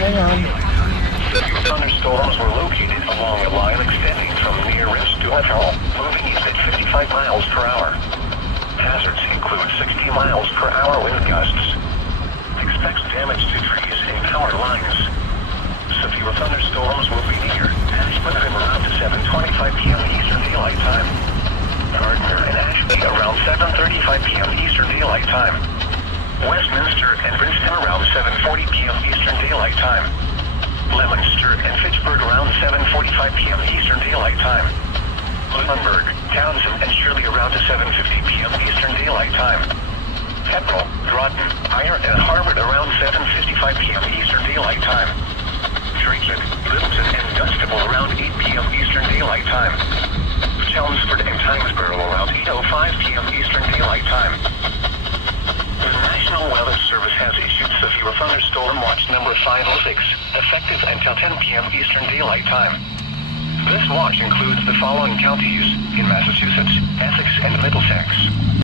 Hang on. Thunderstorms were located along a line extending from near Risk to Lateral, moving east at 55 miles per hour. Hazards include 60 miles per hour wind gusts. Expect damage to trees and power lines. Severe thunderstorms will be near Ashburn around 7:25 p.m. Eastern Daylight Time. Gardner and Ashby around 7:35 p.m. Eastern Daylight Time. Westminster and Princeton around 7:40 p.m. Eastern Daylight Time. Leominster and Fitchburg around 7:45 p.m. Eastern Daylight Time. Lunenburg, Townsend and Shirley around 7:50 p.m. Eastern Daylight Time. Pepperell, Groton, Iron and Harvard around 7:55 p.m. Eastern Daylight Time. Drayton, Littleton and Dunstable around 8 p.m. Eastern Daylight Time. Chelmsford and Timesboro around 8:05 p.m. Eastern Daylight Time. The National Weather Service has issued severe thunderstorm watch number 506, effective until 10 p.m. Eastern Daylight Time. This watch includes the following counties in Massachusetts, Essex, and Middlesex.